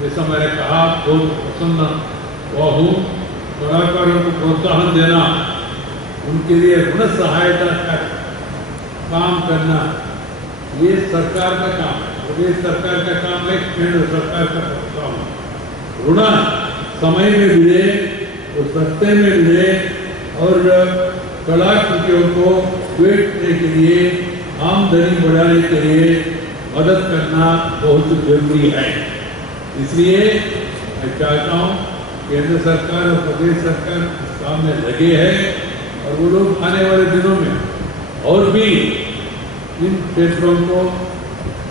जैसा मैंने कहा, बहुत प्रसन्न हुआ हूँ। कलाकारों को प्रोत्साहन देना, उनके लिए ऋण सहायता का काम करना, ये सरकार का काम है। प्रदेश सरकार का काम है, केंद्र सरकार का काम है। ऋण समय में मिले और सस्ते में मिले और कलाकृतियों को बेचने के लिए, आमदनी बढ़ाने के लिए मदद करना बहुत जरूरी है। इसलिए मैं चाहता हूँ केंद्र सरकार और प्रदेश सरकार इस काम में लगे हैं और वो लोग आने वाले दिनों में और भी इन क्षेत्रों को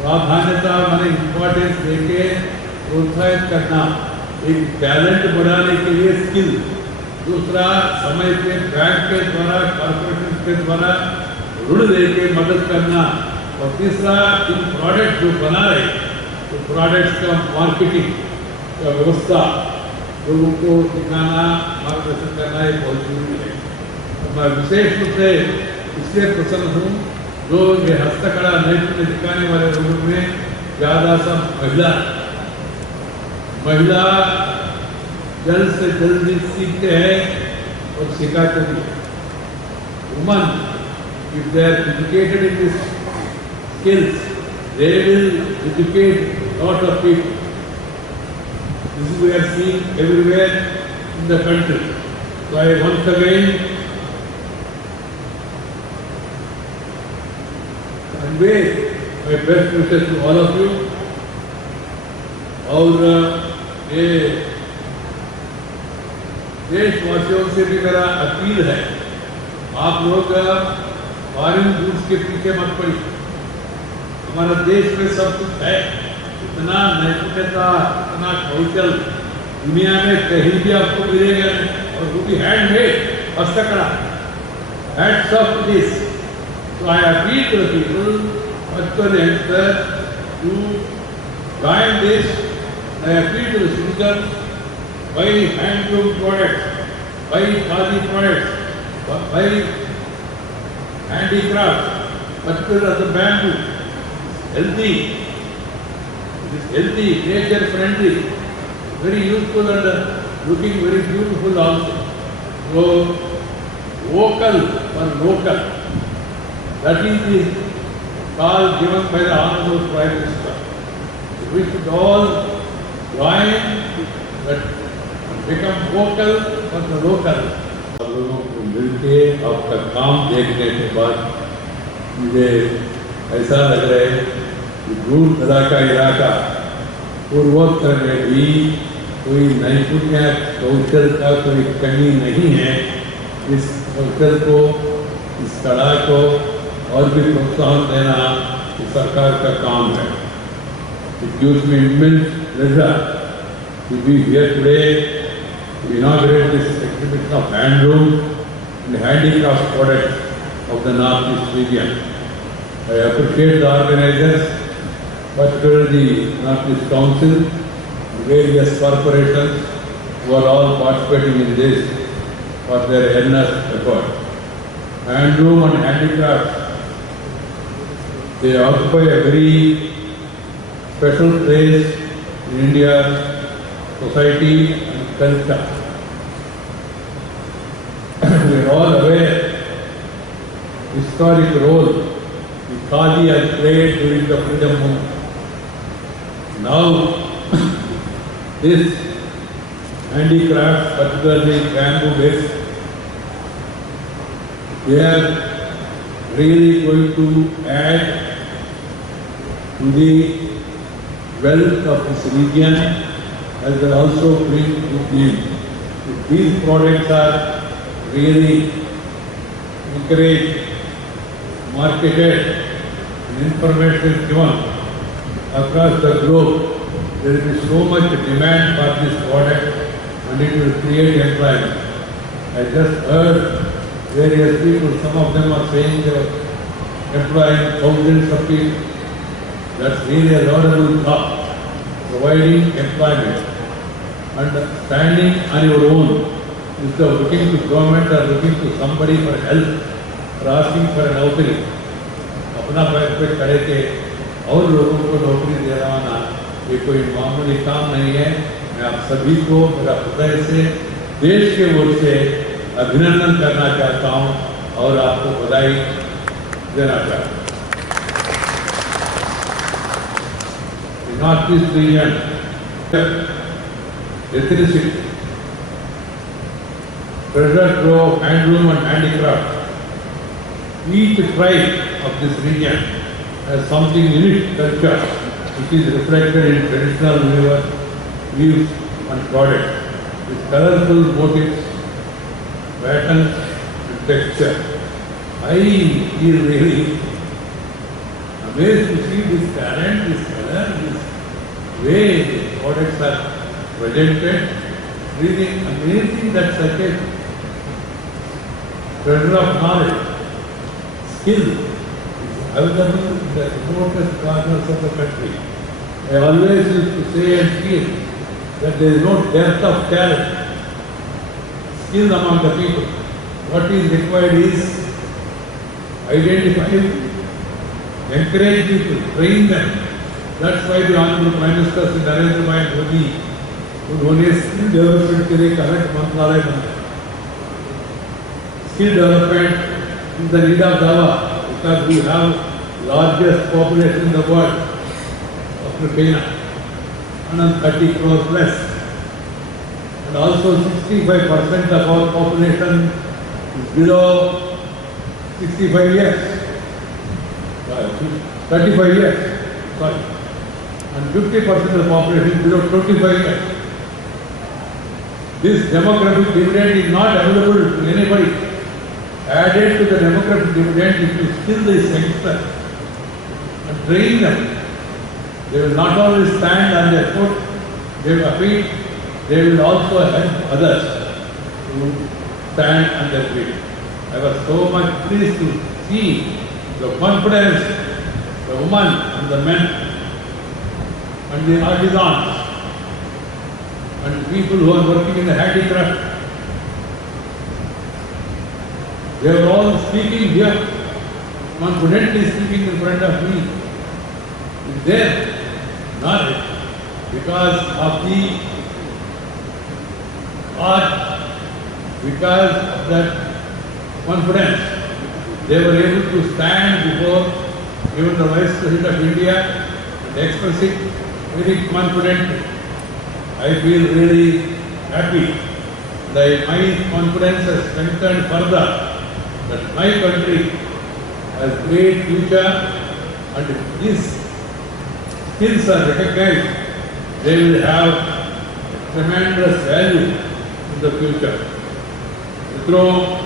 प्राधान्यता माने इम्पोर्टेंस देके प्रोत्साहित करना, एक टैलेंट बढ़ाने के लिए स्किल, दूसरा समय पे बैंक के द्वारा, कॉर्पोरेशन के द्वारा ऋण देके मदद करना, और तीसरा इन प्रोडक्ट जो बना रहे तो प्रोडक्ट्स का मार्केटिंग का व्यवस्था लोगों को दिखाना, मार्गदर्शन करना ये बहुत जरूरी है। तो मैं विशेष रूप से इसलिए प्रसन्न हूँ जो ये हस्तकला नैपुण्य दिखाने वाले लोगों में ज़्यादा सब महिला जल्द से जल्दी सीखते हैं और सिखाते भी हैं। Woman, if they are educated in these skills, they will educate lot of people. This is we are seeing everywhere in the country. So I once again convey my best wishes to all of you. और ये देशवासियों से भी मेरा appeal है, आप लोग foreign goods के पीछे मत पड़िए। हमारा देश में सब कुछ है, इतना नैतिकता, इतना कौशल दुनिया में कहीं भी आपको मिलेगा नहीं, और वो भी हैंडमेड, हस्तकला, hands of this. So I appeal to the people, particularly youngsters, to join this. I appeal to the citizens, buy handloom products, buy khadi products, buy handicrafts, particularly the bamboo, healthy. It is healthy, nature friendly, very useful and looking very beautiful also. So, vocal for local. That is the call given by the Honorable Prime Minister. We should all join that and become vocal for the local. आप लोगों को मिलके आपका काम देखने के बाद मुझे ऐसा लग रहा है कि दूर दराज का इलाका पूर्वोत्तर में भी कोई नैपुण्य कौशल का कोई कमी नहीं है। इस कौशल को, इस कला को और भी प्रोत्साहन देना सरकार का काम है। It gives me immense pleasure to be here today to inaugurate this exhibition of handloom and handicraft products of the Northeast region. I appreciate the organizers, particularly the Northeast Council, various corporations who are all participating in this for their earnest effort. Handloom and handicrafts, they occupy a very special place in India's society and culture. We are all aware historic role the Khadi has played during the freedom movement. Now, this handicraft, particularly bamboo based, they are really going to add to the wealth of this region as well also bring good name. If these products are really encouraged, marketed and information given across the globe, there will be so much demand for this product and it will create employment. I just heard various people, some of them are saying they are employing thousands of people. That's really a laudable job, providing employment and standing on your own instead of looking to government or looking to somebody for help or asking for a नौकरी. अपना पैर पे खड़े के और लोगों को नौकरी दे रहा ना, ये कोई मामूली काम नहीं है। मैं आप सभी को मेरा हृदय से, देश के ओर से अभिनंदन करना चाहता हूँ और आपको बधाई देना चाहता हूँ। Northeast region, ethnicity, treasure trove, handloom and handicraft. Each tribe of this region has something in its culture which is reflected in traditional weaves and products with colorful motifs, patterns and texture. I feel really amazed to see this talent, this color, this way the products are presented. Really amazing that such a treasure of knowledge, skill is available in the remotest corners of the country. I always used to say and feel that there is no dearth of talent, skill among the people. What is required is identify, encourage people, train them. That's why the Honorable Prime Minister Shri Narendra Bhai Modi, उन्होंने skill development के लिए अलग मंत्रालय बनाया. Skill development is the need of Java because we have largest population in the world of China, 130 crore plus, and also 65% of our population is below 65 years, 35 years, sorry, and 50% of the population is below 25 years. This demographic dividend is not available to anybody. Added to the demographic dividend, if you skill these youngsters and train them, they will not only stand on their foot, feet, they will also help others to stand on their feet. I was so much pleased to see the confidence, the women and the men and the artisans and people who are working in the handicraft. They are all speaking here, confidently speaking in front of me. is their knowledge because of the art, because of that confidence. They were able to stand before even the Vice President of India and express it very confidently. I feel really happy that my confidence has strengthened further that my country has great future, and if these skills are recognized, they will have tremendous value in the future. Through